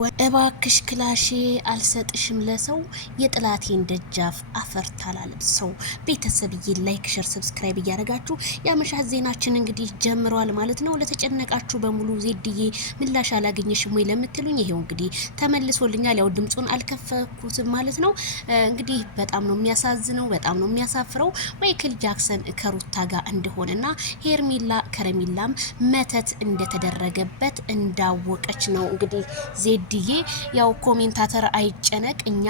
እባክሽ ክላሼ አልሰጥሽም ለሰው የጥላቴን ደጃፍ አፈርታላለም ሰው ቤተሰብዬ ላይክ ሸር ሰብስክራይብ እያደረጋችሁ ያመሻት ዜናችን እንግዲህ ጀምሯል ማለት ነው። ለተጨነቃችሁ በሙሉ ዜድዬ ምላሽ አላገኘሽም ወይ ለምትሉኝ ይሄው እንግዲህ ተመልሶልኛል። ያው ድምጹን አልከፈኩትም ማለት ነው። እንግዲህ በጣም ነው የሚያሳዝነው፣ በጣም ነው የሚያሳፍረው። ማይክል ጃክሰን ከሩታ ጋር እንደሆነና ሄርሜላ ከረሜላም መተት እንደተደረገበት እንዳወቀች ነው እንግዲህ ዜድ ዲዬ ያው ኮሜንታተር አይጨነቅ እኛ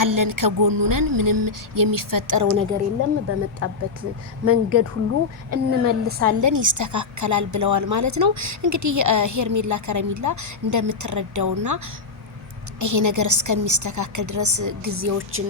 አለን ከጎኑ ነን፣ ምንም የሚፈጠረው ነገር የለም፣ በመጣበት መንገድ ሁሉ እንመልሳለን፣ ይስተካከላል ብለዋል ማለት ነው። እንግዲህ ሄርሜላ ከረሜላ እንደምትረዳውና ይሄ ነገር እስከሚስተካከል ድረስ ጊዜዎችን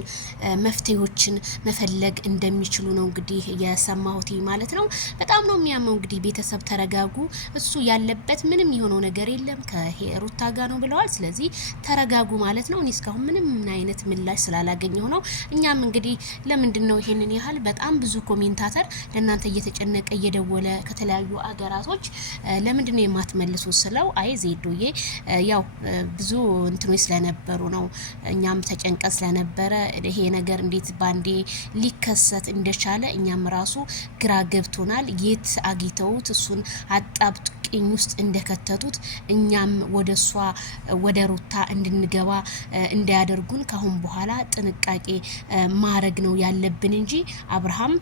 መፍትሄዎችን መፈለግ እንደሚችሉ ነው እንግዲህ የሰማሁት ማለት ነው። በጣም ነው የሚያመው። እንግዲህ ቤተሰብ ተረጋጉ፣ እሱ ያለበት ምንም የሆነው ነገር የለም ከሩታ ጋር ነው ብለዋል። ስለዚህ ተረጋጉ ማለት ነው። እኔ እስካሁን ምንም አይነት ምላሽ ስላላገኘው ነው። እኛም እንግዲህ ለምንድን ነው ይሄንን ያህል በጣም ብዙ ኮሜንታተር ለእናንተ እየተጨነቀ እየደወለ ከተለያዩ አገራቶች ለምንድን ነው የማትመልሱ ስለው አይ ዜዶዬ ያው ብዙ እንትኖች ስለነበሩ ነው፣ እኛም ተጨንቀን ስለነበረ ይሄ ነገር እንዴት ባንዴ ሊከሰት እንደቻለ እኛም ራሱ ግራ ገብቶናል። የት አግኝተውት እሱን አጣብቂኝ ውስጥ እንደከተቱት እኛም ወደሷ ወደ ሩታ እንድንገባ እንዳያደርጉን ካሁን በኋላ ጥንቃቄ ማድረግ ነው ያለብን እንጂ አብርሃም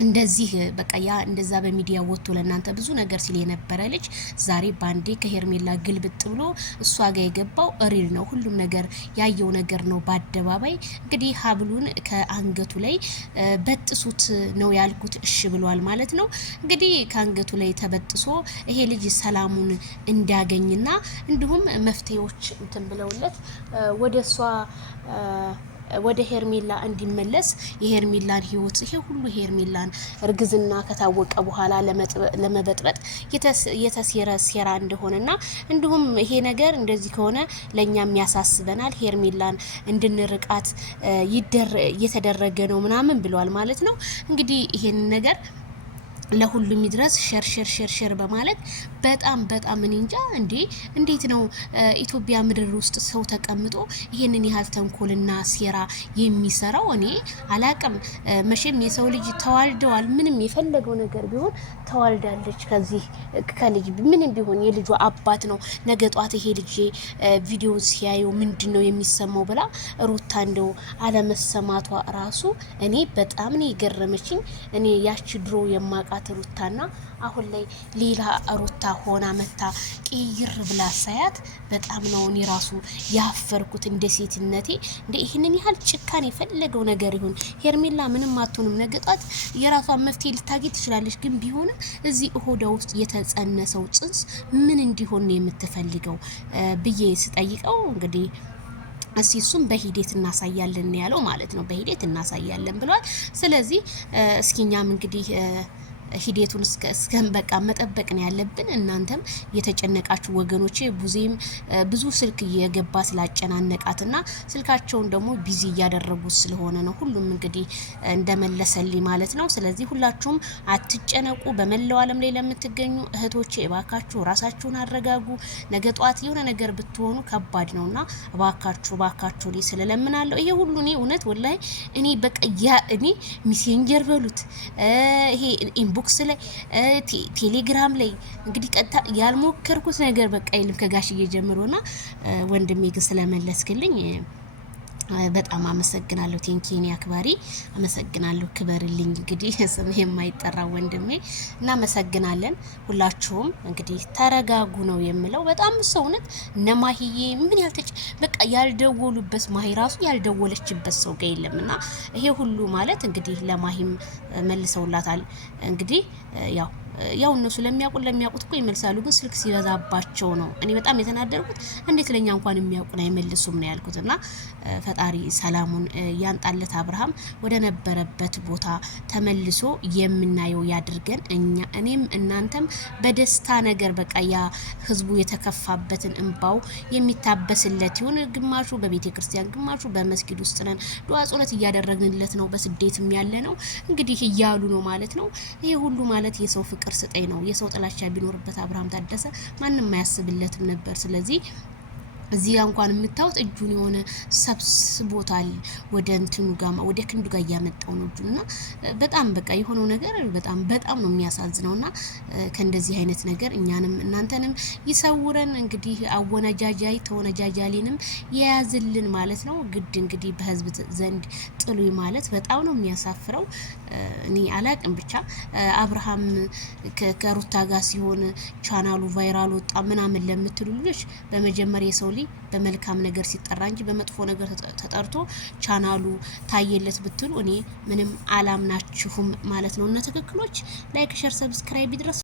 እንደዚህ በቃ ያ እንደዛ በሚዲያ ወጥቶ ለእናንተ ብዙ ነገር ሲል የነበረ ልጅ ዛሬ ባንዴ ከሄርሜላ ግልብጥ ብሎ እሷ ጋር የገባው ሪል ነው። ሁሉም ነገር ያየው ነገር ነው በአደባባይ። እንግዲህ ሀብሉን ከአንገቱ ላይ በጥሱት ነው ያልኩት፣ እሺ ብሏል ማለት ነው። እንግዲህ ከአንገቱ ላይ ተበጥሶ ይሄ ልጅ ሰላሙን እንዲያገኝና እንዲሁም መፍትሄዎች እንትን ብለውለት ወደ እሷ ወደ ሄርሜላ እንዲመለስ የሄርሜላን ህይወት ይሄ ሁሉ ሄርሜላን እርግዝና ከታወቀ በኋላ ለመበጥበጥ የተሴረ ሴራ እንደሆነና እንዲሁም ይሄ ነገር እንደዚህ ከሆነ ለኛም ያሳስበናል፣ ሄርሜላን እንድንርቃት እየተደረገ ነው ምናምን ብለዋል ማለት ነው። እንግዲህ ይሄን ነገር ለሁሉም ይድረስ ሸር በማለት በጣም እኔ እንጃ እንዴት ነው ኢትዮጵያ ምድር ውስጥ ሰው ተቀምጦ ይሄንን ያህል ተንኮልና ሴራ የሚሰራው? እኔ አላቅም። መቼም የሰው ልጅ ተዋልደዋል፣ ምንም የፈለገው ነገር ቢሆን ተዋልዳለች ከዚህ ከልጅ ምንም ቢሆን የልጇ አባት ነው። ነገ ጧት ይሄ ልጅ ቪዲዮን ሲያየው ምንድነው የሚሰማው ብላ ሩታ እንደው አለመሰማቷ ራሱ እኔ በጣም ነው የገረመችኝ። እኔ ያቺ ድሮ የማቃ ሩታና አሁን ላይ ሌላ ሩታ ሆና መታ ቀይር ብላ ሳያት በጣም ነው እኔ ራሱ ያፈርኩት። እንደ ሴትነቴ እንደ ይሄንን ያህል ጭካኔ የፈለገው ነገር ይሁን ሄርሜላ ምንም አትሆንም። ነገጣት የራሷን መፍትሄ ልታገኝ ትችላለች። ግን ቢሆንም እዚህ ሆዷ ውስጥ የተጸነሰው ጽንስ ምን እንዲሆን ነው የምትፈልገው ብዬ ስጠይቀው እንግዲህ እሱም በሂደት እናሳያለን ያለው ማለት ነው። በሂደት እናሳያለን ብሏል። ስለዚህ እስኪኛም እንግዲህ ሂደቱን እስከም በቃ መጠበቅ ነው ያለብን። እናንተም የተጨነቃችሁ ወገኖቼ ቡዜም ብዙ ስልክ እየገባ ስላጨናነቃትና ስልካቸውን ደግሞ ቢዚ እያደረጉት ስለሆነ ነው ሁሉም እንግዲህ እንደመለሰልኝ ማለት ነው። ስለዚህ ሁላችሁም አትጨነቁ። በመላው ዓለም ላይ ለምትገኙ እህቶቼ እባካችሁ ራሳችሁን አረጋጉ። ነገ ጧት የሆነ ነገር ብትሆኑ ከባድ ነውና እባካችሁ ስለለምናለሁ። ይሄ ሁሉ እኔ እውነት ወላሂ እኔ በቃ እኔ ሚሴንጀር በሉት ይሄ ቦክስ ላይ ቴሌግራም ላይ እንግዲህ ቀጥታ ያልሞከርኩት ነገር በቃ የለም ከጋሽዬ ጀምሮና ወንድሜ ግን ስለመለስክልኝ በጣም አመሰግናለሁ። ቴንኪኒ አክባሪ አመሰግናለሁ። ክበርልኝ። እንግዲህ ስም የማይጠራ ወንድሜ እናመሰግናለን። ሁላችሁም እንግዲህ ተረጋጉ ነው የምለው። በጣም ሰውነት ነማሂዬ ምን ያልተች በቃ ያልደወሉበት ማሂ ራሱ ያልደወለችበት ሰው ጋር የለምና ይሄ ሁሉ ማለት እንግዲህ ለማሂም መልሰውላታል። እንግዲህ ያው እነሱ ለሚያውቁት እኮ ይመልሳሉ። ግን ስልክ ሲበዛባቸው ነው እኔ በጣም የተናደርኩት። እንዴት ለኛ እንኳን የሚያውቁን አይመልሱም ነው ያልኩትና ፈጣሪ ሰላሙን ያንጣለት። አብርሃም ወደ ነበረበት ቦታ ተመልሶ የምናየው ያድርገን። እኔም እናንተም በደስታ ነገር በቃ ያ ህዝቡ የተከፋበትን እንባው የሚታበስለት ይሁን። ግማሹ በቤተ ክርስቲያን ግማሹ በመስጊድ ውስጥ ነን ዱዓ ጸሎት እያደረግንለት ነው። በስደትም ያለ ነው እንግዲህ እያሉ ነው ማለት ነው። ይሄ ሁሉ ማለት የሰው ፍቅር ስጠኝ ነው። የሰው ጥላቻ ቢኖርበት አብርሃም ታደሰ ማንም አያስብለትም ነበር። ስለዚህ እዚህ ጋር እንኳን የምታዩት እጁን የሆነ ሰብስቦታል ወደ እንትኑ ጋር ወደ ክንዱ ጋር እያመጣው ነው እጁና በጣም በቃ የሆነው ነገር በጣም ነው የሚያሳዝነውና ከእንደዚህ አይነት ነገር እኛንም እናንተንም ይሰውረን። እንግዲህ አወነጃጃይ ተወነጃጃሊንም የያዝልን ማለት ነው። ግድ እንግዲህ በህዝብ ዘንድ ጥሉ ማለት በጣም ነው የሚያሳፍረው። እኔ አላቅም ብቻ አብርሃም ከሩታ ጋር ሲሆን ቻናሉ ቫይራል ወጣ ምናምን ለምትሉ ልጆች በመጀመሪያ የሰው ልጅ በመልካም ነገር ሲጠራ እንጂ በመጥፎ ነገር ተጠርቶ ቻናሉ ታየለት ብትሉ እኔ ምንም አላምናችሁም ማለት ነው። እና ትክክሎች ላይክ፣ ሼር፣ ሰብስክራይብ ይድረስ።